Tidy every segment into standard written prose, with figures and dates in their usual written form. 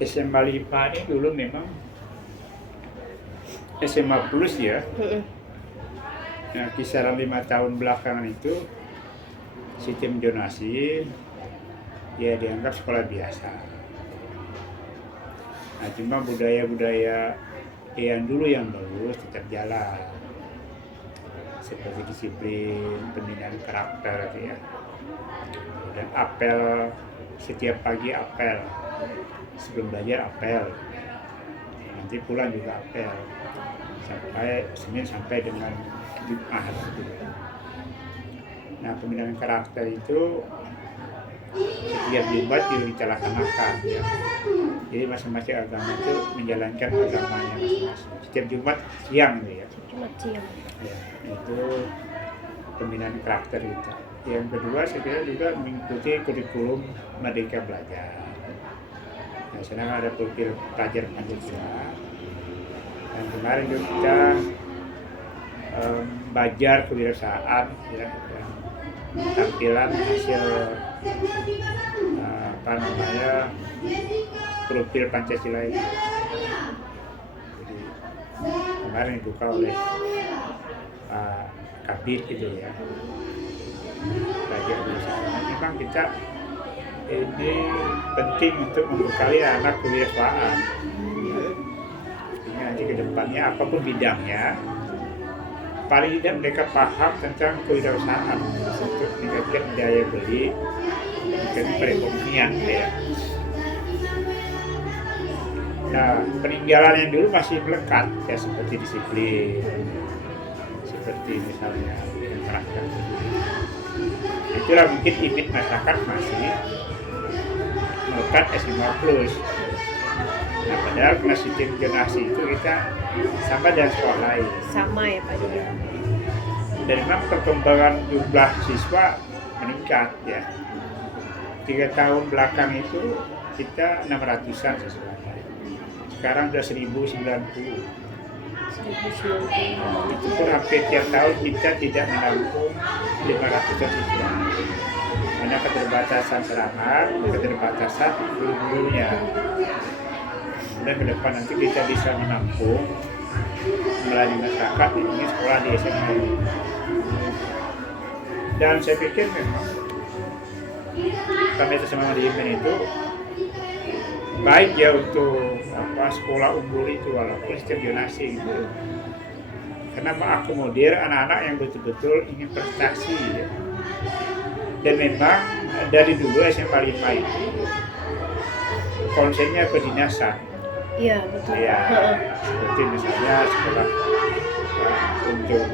SMA 5 ini dulu memang SMA plus ya. Nah, kisaran 5 tahun belakangan itu sistem zonasi ya dianggap sekolah biasa. Nah, cuma budaya-budaya yang dulu yang bagus tetap jalan, seperti disiplin, pembinaan karakter ya, dan apel, setiap pagi apel, sebelum belajar apel, nanti pulang juga apel, sampai Senin sampai dengan Jumat gitu. Nah, pembinaan karakter itu setiap Jumat juga kita laksanakan ya. Jadi masing-masing agama itu menjalankan agamanya masing-masing. Setiap Jumat siang gitu ya. Jumat siang. Ya, itu pembinaan karakter itu. Yang kedua saya kira juga mengikuti kurikulum Merdeka Belajar. Nah, sekarang ada profil pelajar Pancasila. Dan kemarin juga kita belajar kewirausahaan ya, dan tampilan hasil profil Pancasila itu. Jadi kemarin dibuka oleh Kabit gitu ya, belajar kewirausahaan. Memang kita ini penting untuk membekali anak kewirausahaan. Artinya nanti ke depannya apapun bidangnya, paling tidak mereka paham tentang kewirausahaan untuk meningkatkan daya beli dan perekonomian ya. Nah, peninggalan yang dulu masih melekat ya, seperti disiplin, seperti misalnya karakter. Itulah mungkin image masyarakat masih melekat SMA plus. Nah, padahal kelas sistem zonasi itu kita sama dengan sekolah lain. Sama ya Pak Didi. Dan memang perkembangan jumlah siswa meningkat ya. 3 tahun belakang itu kita 600-an siswa. Sekarang sudah 1090. 1090. Itu pun hampir tiap tahun kita tidak menampung 500-an siswa. Karena keterbatasan serangan, keterbatasan guru-gurunya. Dan ke depan nanti kita bisa menampung melalui masyarakat ini sekolah di SMA ini. Dan saya pikir memang kami atas nama Dimen itu baik ya untuk sekolah unggul itu walaupun sistem zonasi gitu. Karena mengakomodir anak-anak yang betul-betul ingin prestasi ya. Dan memang dari dulu SMA 5 itu konsepnya kedinasan. Iya betul. Ya, seperti misalnya sekolah untuk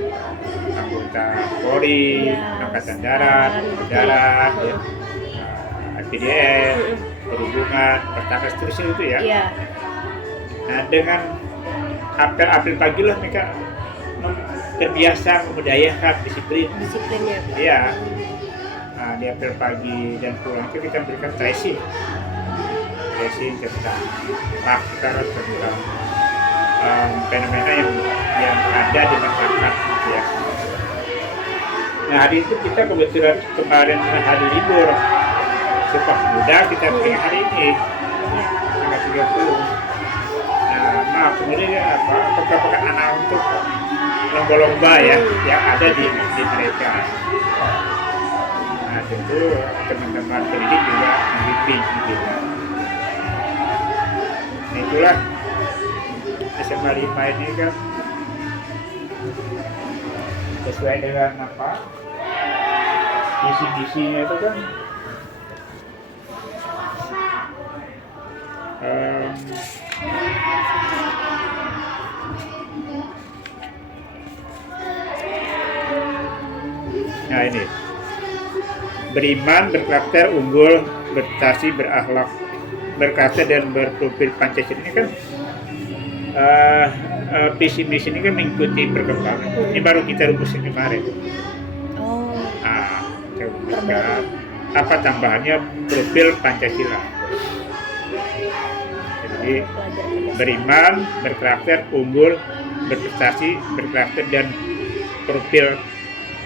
anggota Polri, Angkatan Darat, ya, PDN, perhubungan, pertakas seterusnya itu ya. Iya. Nah, dengan apel-apel pagi lah mereka terbiasa membudayakan disiplinnya. Iya. Nah, di apel pagi dan pulang itu kita berikan tracing tentang karakter, tentang fenomena yang ada di masyarakat gitu ya. Nah, hari itu kita kebetulan kemarin hari libur Sumpah Pemuda kita beri hari ini tanggal 30. Nah, kemudian pekan anak untuk lomba-lomba ya yang ada di mereka. Nah, tentu teman-teman pendidik juga membimbing gitu. Itulah SMA 5 ini kan sesuai dengan misi-misinya itu kan nah ini beriman, berkarakter, unggul, berprestasi, berakhlak, berkarakter dan berprofil Pancasila ini kan visi misi ini kan mengikuti perkembangan. Ini baru kita rumusin kemarin. Kita rumuskan apa tambahannya profil Pancasila. Jadi beriman, berkarakter, unggul, berprestasi, berkarakter dan profil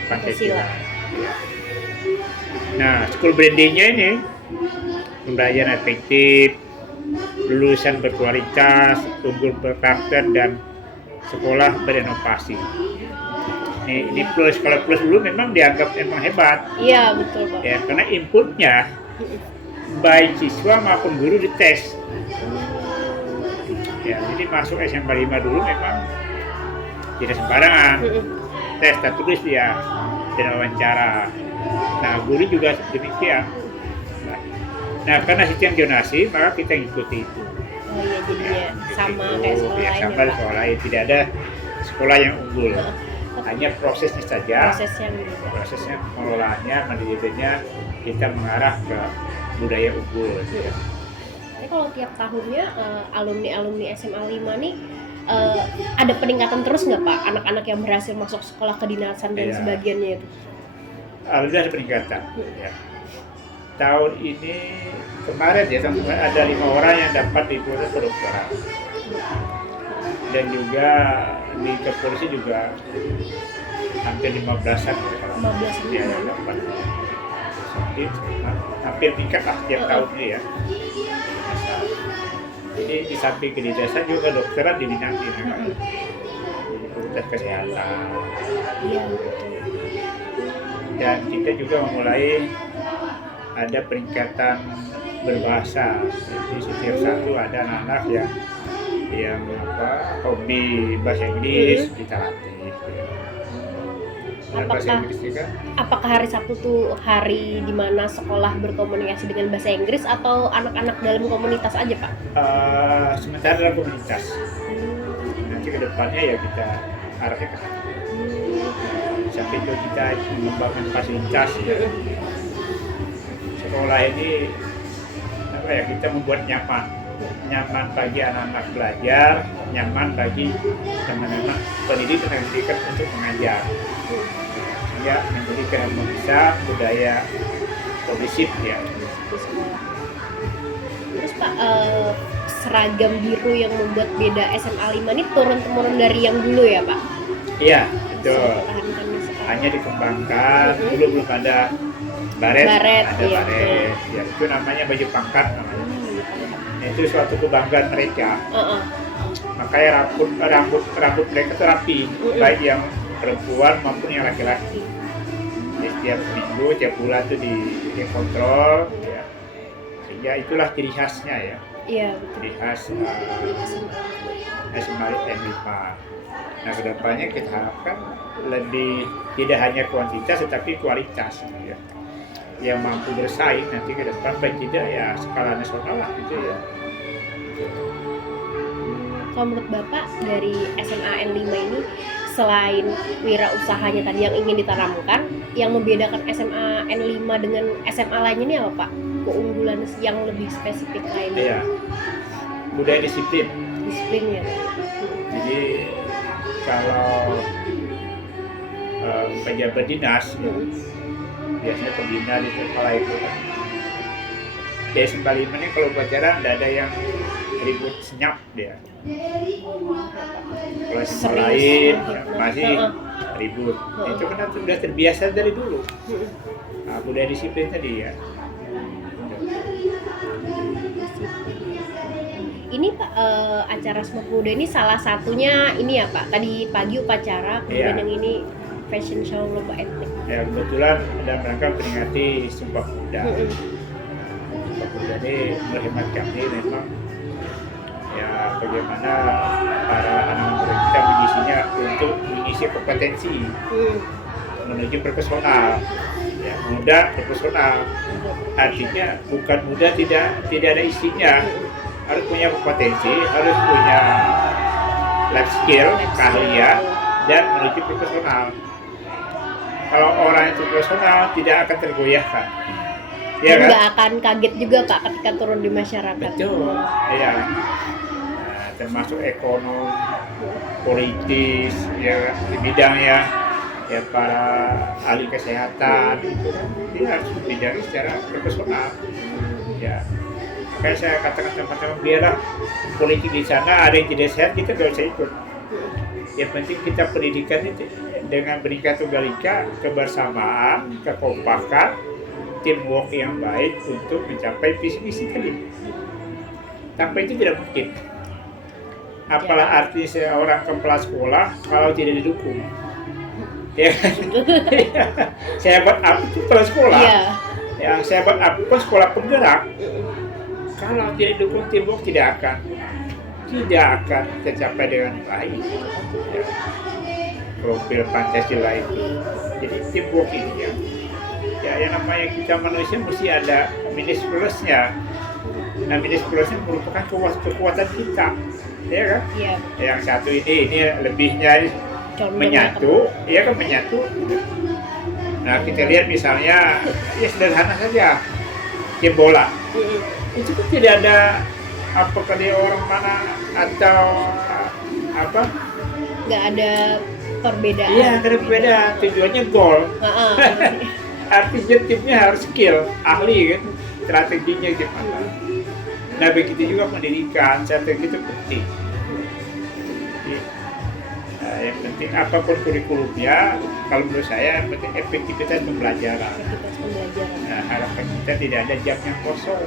Pancasila. Nah, school brandingnya ini pembelajaran efektif, lulusan berkualitas, unggul berkarakter, dan sekolah berinovasi. Ini plus. Kalau plus dulu memang dianggap memang hebat, Iya, betul Pak. ya, karena inputnya baik siswa maupun guru dites. Ya, jadi masuk SMA 5 dulu memang tidak sembarangan. Tes tertulis dia, tidak wawancara. Nah, guru juga demikian. Nah, karena sistem zonasi, maka kita ikuti itu. Oh iya, jadinya sama Itu, kayak sekolah ya, lain sama ya Pak. sekolah lain. Tidak ada sekolah yang unggul. Hanya prosesnya saja. Prosesnya gitu. Prosesnya, pengelolaannya, manajemennya kita mengarah ke budaya unggul. Ya. Tapi kalau tiap tahunnya alumni SMA 5 nih ada peningkatan terus nggak Pak? Anak-anak yang berhasil masuk sekolah kedinasan dan Iya. sebagiannya itu. Alhamdulillah ada peningkatan. Ya. Tahun ini, kemarin ya, ada 5 orang yang dapat diploma kedokteran. Dan juga di kepolisi juga hampir 15-an. 15 Ya, yang dapat. Jadi, hampir tingkat lah tiap tahunnya ya. Jadi di samping kedinasan juga dokteran diminati memang. Jadi fakultas kesehatan. Iya, betul. Dan kita juga memulai ada peningkatan berbahasa. Jadi setiap satu ada anak-anak yang hobi bahasa Inggris kita latih. Dan bahasa Inggris juga. Apakah hari Sabtu tuh hari di mana sekolah berkomunikasi dengan bahasa Inggris atau anak-anak dalam komunitas aja Pak? Sementara dalam komunitas. Nanti ke depannya ya kita arahnya ke sana. Sampai itu kita mengembangkan fasilitas ya. Sekolah ini kita membuat nyaman bagi anak-anak belajar, nyaman bagi teman-teman pendidikan untuk mengajar, sehingga menjadikan bisa budaya kondusif ya. Terus Pak, seragam biru yang membuat beda SMA 5 ini turun-temurun dari yang dulu ya Pak? Iya, betul. Pertahankannya sekarang. Hanya dikembangkan, dulu belum ada baret, ada iya, baret. Ya, itu namanya baju pangkat namanya. Itu suatu kebanggaan mereka. Makanya rambut mereka itu rapi, baik yang perempuan maupun yang laki-laki. Jadi setiap minggu, tiap bulan itu dikontrol, ya. Sehingga itulah ciri khasnya ya. Iya, betul. Ciri khas SMA N5. Nah, kedepannya kita harapkan lebih tidak hanya kuantitas tetapi kualitas ya. Yang mampu bersaing nanti ke depan baik tidak ya skala nasional lah gitu ya. Kalau menurut Bapak dari SMA N5 ini selain wirausahanya tadi yang ingin ditanamkan, yang membedakan SMA N5 dengan SMA lainnya ini apa Pak? Keunggulan yang lebih spesifik lainnya? Iya. Budaya disiplin. Disiplinnya. Jadi kalau pejabat dinas biasanya pembina di sekolah itu kan. Di SMA 5 ini kalau pacaran tidak ada yang ribut senyap dia. Kalau SMA lain masih ribut. Itu kan sudah terbiasa dari dulu. Nah, budaya disiplin tadi ya. Ini Pak, acara Sumpah Pemuda ini salah satunya ini ya Pak, tadi pagi upacara, kemudian yang ini fashion show lomba etnik. Ya, kebetulan ada mereka peringati Sumpah Pemuda. Sumpah Pemuda ini menghemat kami memang ya bagaimana para anak muda kita mengisinya untuk mengisi kompetensi menuju profesional. Ya, muda profesional. Artinya bukan muda tidak ada isinya. Harus punya kompetensi, harus punya life skill, keahlian, dan menuju profesional. Kalau orang itu profesional tidak akan tergoyahkan. Ya, kan? Nggak akan kaget juga Pak ketika turun di masyarakat. Betul. Ya. Nah, termasuk ekonom, politis, ya di bidangnya ya para ahli kesehatan, dia harus dibidangi secara profesional. Ya. Kayak saya katakan teman-teman, biarlah politik di sana ada yang tidak sehat, kita nggak usah ikut. Yang penting kita pendidikan itu dengan berikan tunggal ika, kebersamaan, kekompakan, teamwork yang baik untuk mencapai visi misi tadi. Tanpa itu tidak mungkin. Apalah arti seorang kepala sekolah kalau tidak didukung? Ya kan? Sehebat apapun kepala sekolah, Iya. yang sehebat apapun sekolah penggerak, kalau tidak didukung teamwork tidak akan tercapai dengan baik. Ya. Profil Pancasila itu. Jadi teamwork ini ya yang namanya kita manusia mesti ada minus plusnya. Nah, minus plusnya merupakan kekuatan kita, ya kan? Iya. Yang satu ini lebihnya Condong menyatu, ya kan menyatu. Nah, kita lihat misalnya, ya sederhana saja, tim bola. Itu kan tidak ada apakah dia orang mana atau apa? nggak ada perbedaan. Iya, nggak ada perbedaan. Tujuannya gol. Heeh. Artinya timnya harus skill, ahli kan, strateginya gimana. Nah, begitu juga pendidikan, strategi itu penting. Jadi, yang penting apapun kurikulumnya, kalau menurut saya yang penting efektivitas pembelajaran. Aktivitas pembelajaran. Nah, harapan kita tidak ada jam yang kosong.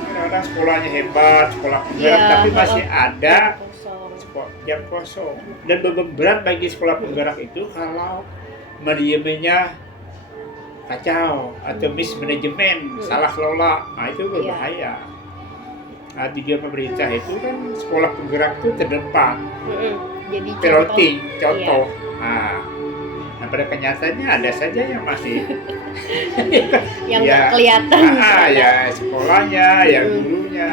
Kadang-kadang sekolahnya hebat, sekolah penggerak, Iya, tapi masih ada kosong. jam kosong. Dan beban berat bagi sekolah penggerak itu kalau manajemennya kacau atau mismanajemen, salah kelola, nah itu berbahaya. Nah, tujuan pemerintah itu kan sekolah penggerak itu terdepan, Jadi piloting, Iya. contoh. Nah, pada kenyataannya ada saja yang masih yang ya, nggak kelihatan. ya sekolahnya, ya gurunya.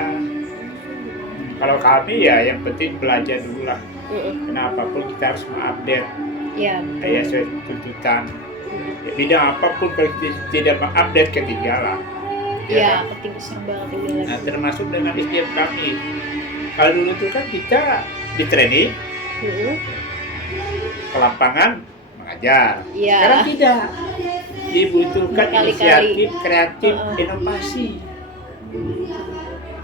Kalau kami ya yang penting belajar dulu lah. Kenapa pun kita harus mengupdate Iya. ya sesuai tuntutan. Ya, bidang apapun kalau kita tidak mengupdate ketinggalan. Iya, penting serba ketinggalan. Nah, termasuk dengan SDM kami. Kalau dulu itu kan kita di training, ke lapangan mengajar. Iya. Sekarang tidak. Dibutuhkan Berkali-kali. inisiatif, kreatif, inovasi.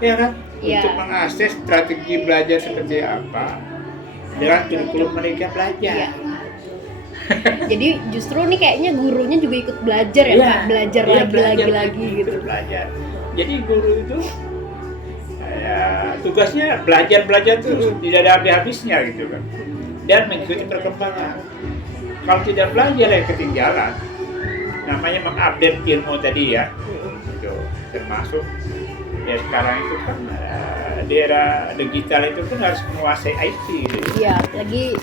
Ya kan? Iya. Untuk mengakses strategi belajar seperti apa dengan kurikulum mereka belajar. Iya. Jadi justru nih kayaknya gurunya juga ikut belajar ya, Iya. Kak? Belajar Iya, lagi gitu. Belajar. Jadi guru itu ya, tugasnya belajar terus, tidak ada habis-habisnya gitu kan. Dan mengikuti perkembangan. Kalau tidak belajar ya ketinggalan. Namanya mengupdate ilmu tadi ya. Itu termasuk ya sekarang itu kan di era digital itu kan harus menguasai IT gitu. Iya, lagi